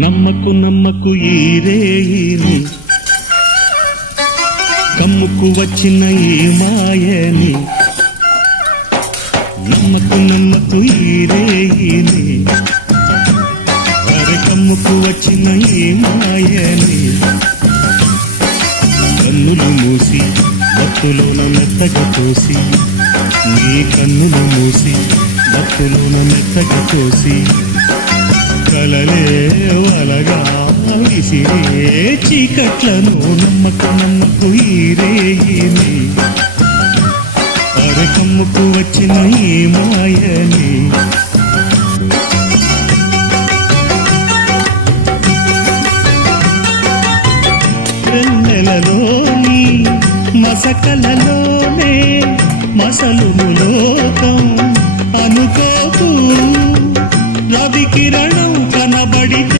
నమ్మకు నమ్మకు ఈ రేయిని, కమ్ముకు వచ్చిన ఈ మాయని. నమ్మకు నమ్మకు ఈ రేయిని, అరే కమ్ముకు వచ్చిన ఈ మాయని. కన్నులు మూసి మత్తులోన మెత్తగా తోసి, నీ కన్నులు మూసి మత్తులోన మెత్తగా తోసి, కలలే వలగా విసిరే చీకట్లను. నమ్మకు నమ్మకు ఈ రేయిని, అరే కమ్ముకు వచ్చిన ఈ మాయని. వెన్నెలలోని మసకలలోనే మసలుము లోకం అనుకోకు. రవి కిరణం కనబడితే